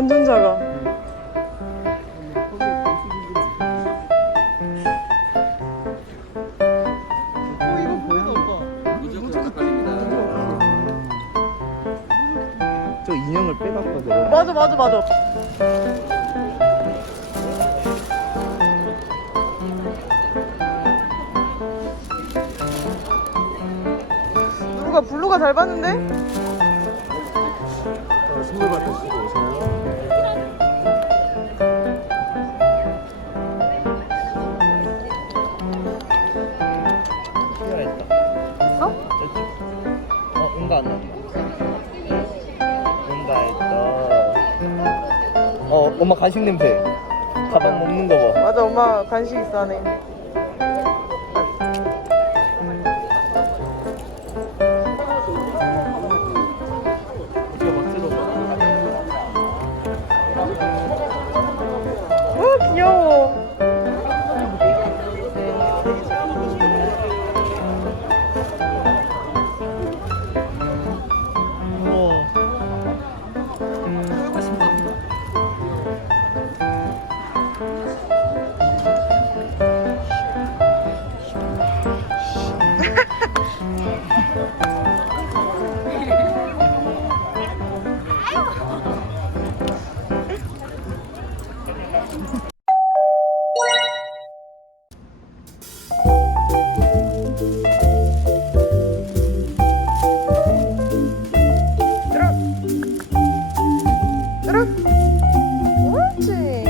완전 작아. 무조건 닭갈입니다. 저 인형을 빼봤거든. 맞아 맞아 맞아. 누가 블루가 잘 봤는데? 선물 받으시고 오세요. 어, 엄마 간식 냄새. 가방 먹는 거 봐. 맞아 엄마 간식 있어 안에. 끌어. 그렇지.